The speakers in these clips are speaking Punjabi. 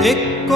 e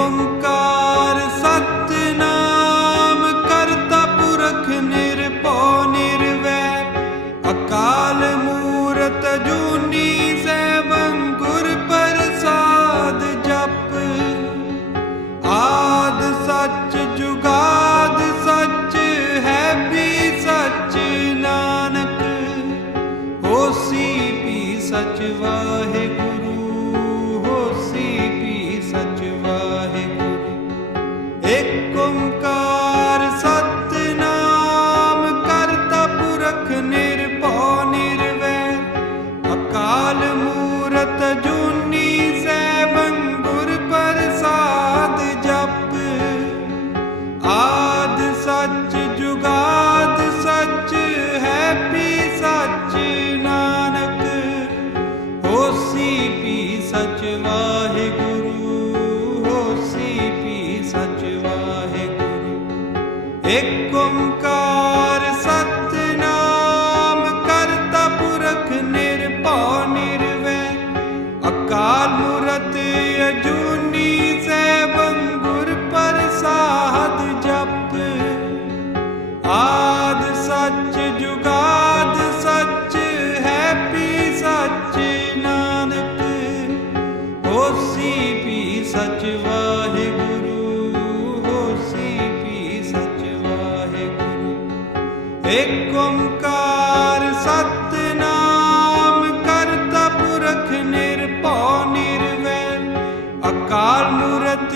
ਅਕਾਲ ਮੂਰਤ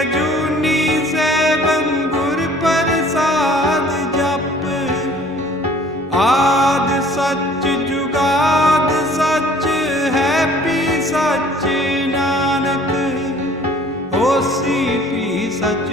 ਅਜੂਨੀ ਸੈਭੰ ਗੁਰ ਪ੍ਰਸਾਦ ਜਪ। ਆਦ ਸੱਚ ਜੁਗਾਦ ਸੱਚ ਹੈ ਪੀ ਸੱਚ ਨਾਨਕ। ਹੋਸੀ ਪੀ ਸੱਚ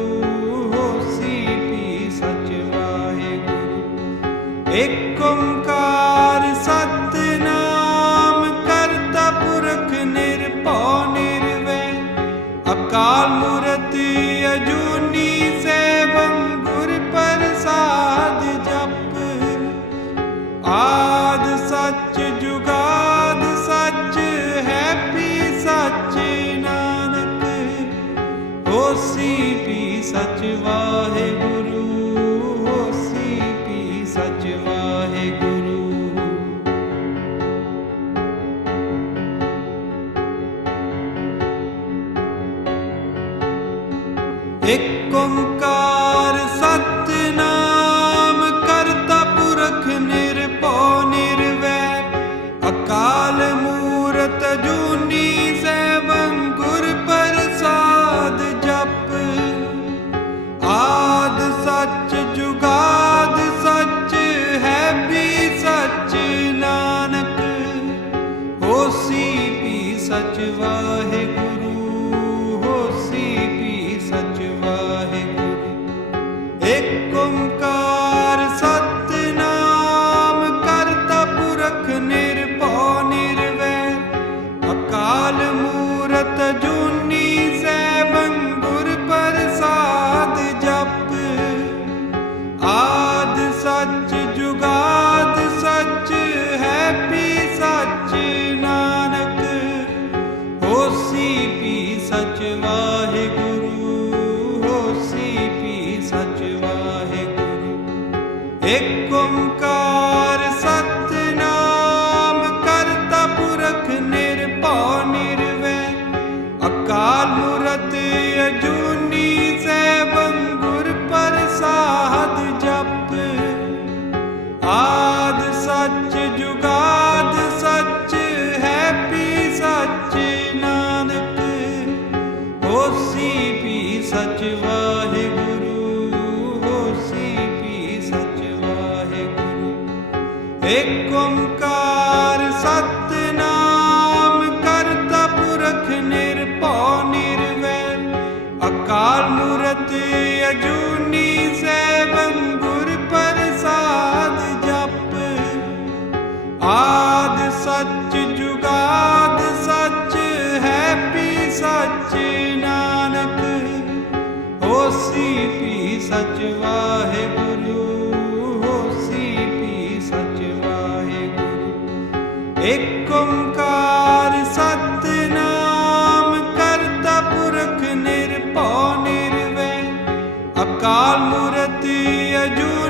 ekkum Hare ekkum ka I do.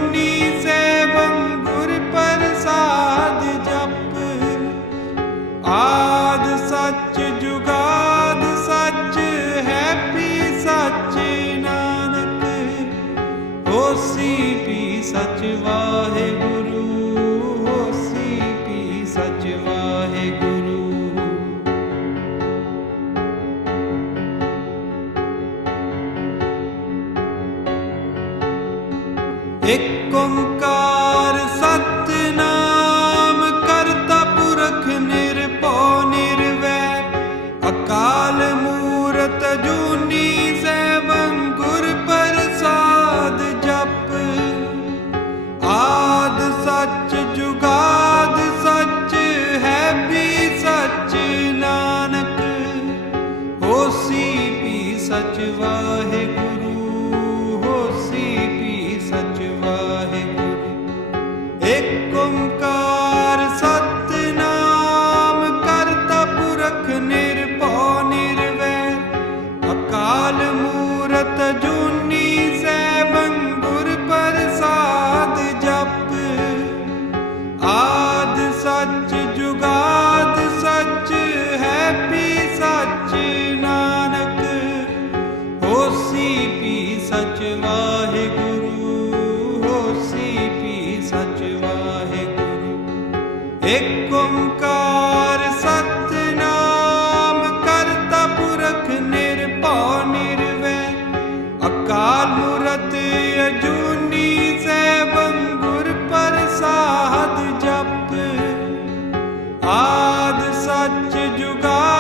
ਜੁਗਾਚ ਜੁਗਾ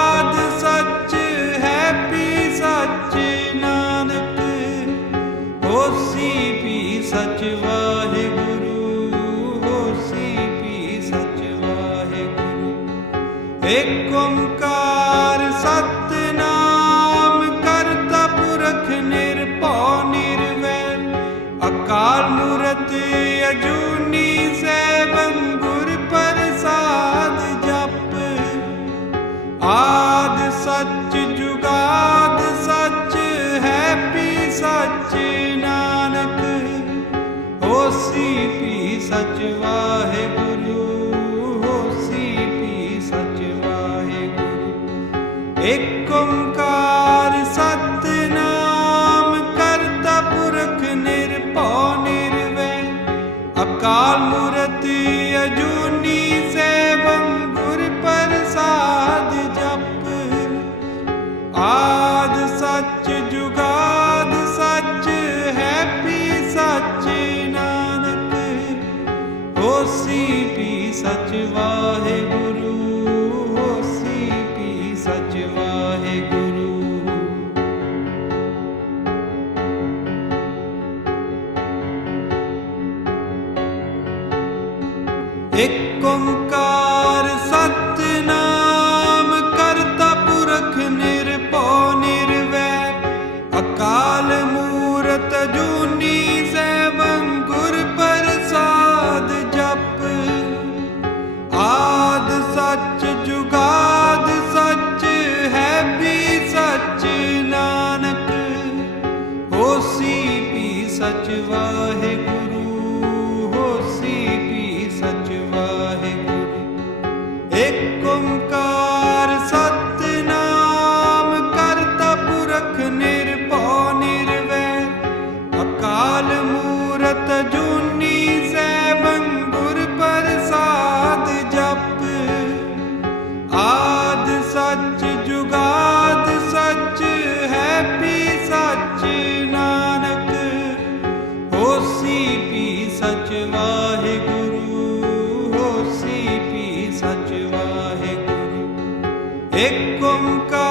ਆਦ ਸੱਚ ਜੁਗਾਦ ਸੱਚ ਹੈ ਪੀ ਸੱਚ ਨਾਨਕ। ਹੋਸੀ ਪੀ ਸੱਚ ਵਾਹਿਗੁਰੂ। ਵਾਹਿਗੁਰੂ ਵੀ ਏਕ ਓੰਕਾਰ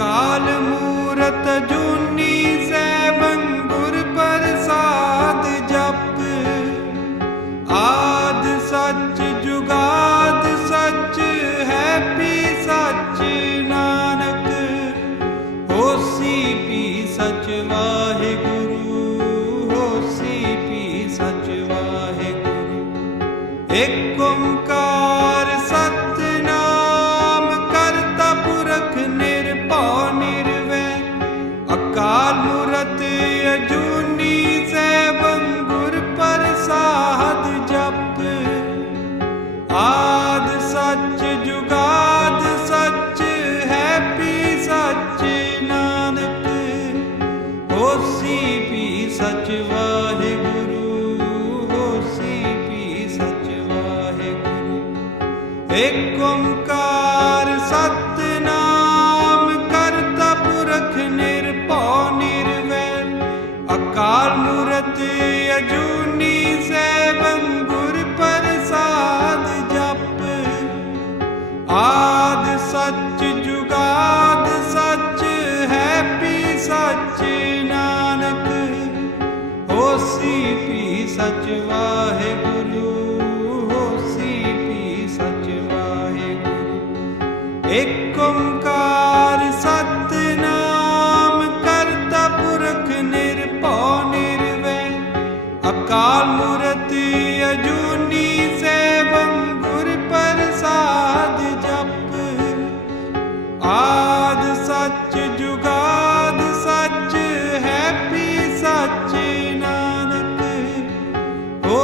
काल मु ਸੱਚ ਵਾਹਿਗੁਰੂ ਹੋਸੀ ਪੀ ਸੱਚ ਵਾਹਿਗੁਰੂ। ਏਕ ਓਮ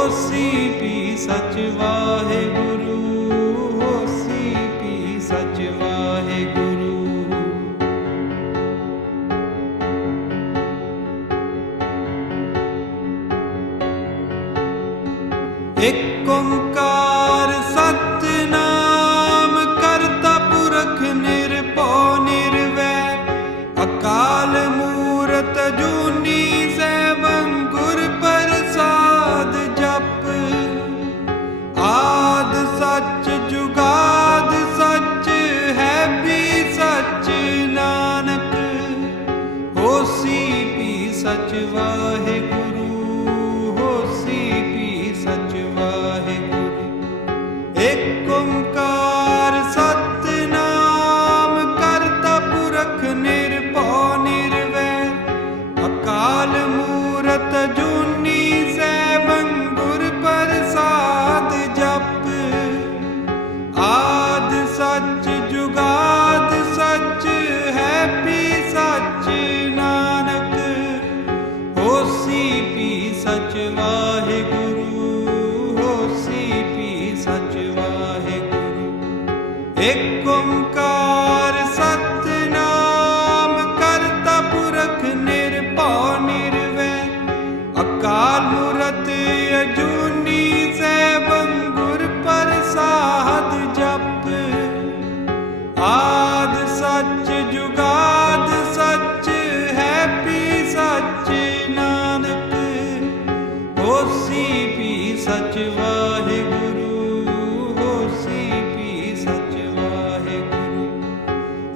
ਹੋਸੀ ਪੀ ਸਚ ਵਾਹਿਗੁਰੂ। ਸਚ ਵਾਹਿਗੁਰੂ ਹੋਸੀ ਪੀ ਸਚ ਵਾਹਿਗੁਰੂ। ਏਕ ਓਮ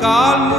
ਅਕਾਲ